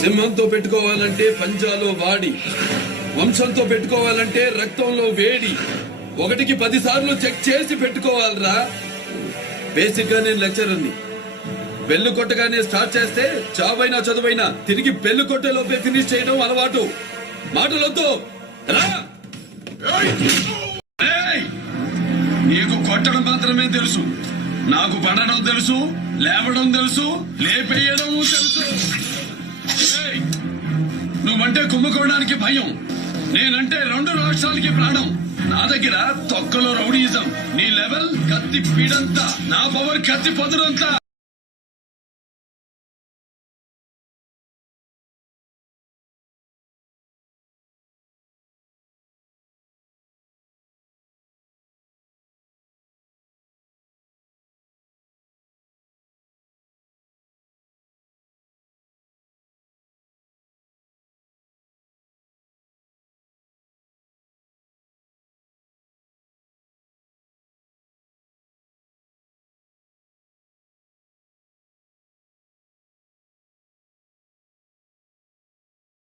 సింహంతో పెట్టుకోవాలంటే పంజాలో వాడి, వంశంతో పెట్టుకోవాలంటే రక్తంలో వేడి. 1కి 10 సార్లు చెక్ చేసి పెట్టుకోవాలరా. బేసిక్ గా నేను లెక్చరర్ని. బెల్లు కొట్టగానే స్టార్ట్ చేస్తే చావైనా చదువైనా తిరిగి బెల్లు కొట్టే లోపే ఫినిష్ చేయడం అలవాటు. మాటలొద్దు రా. నీకు కొట్టడం మాత్రమే తెలుసు, నాకు పడడం తెలుసు, లేవడం తెలుసు, లేపేయడం తెలుసు. నువ్వంటే కుంభకోణానికి భయం, నేనంటే 2 రాష్ట్రాలకి ప్రాణం. నా దగ్గర తొక్కలో రౌడీయిజం, నీ లెవెల్ కత్తి పీడంతా, నా పవర్ కత్తి పదురంతా.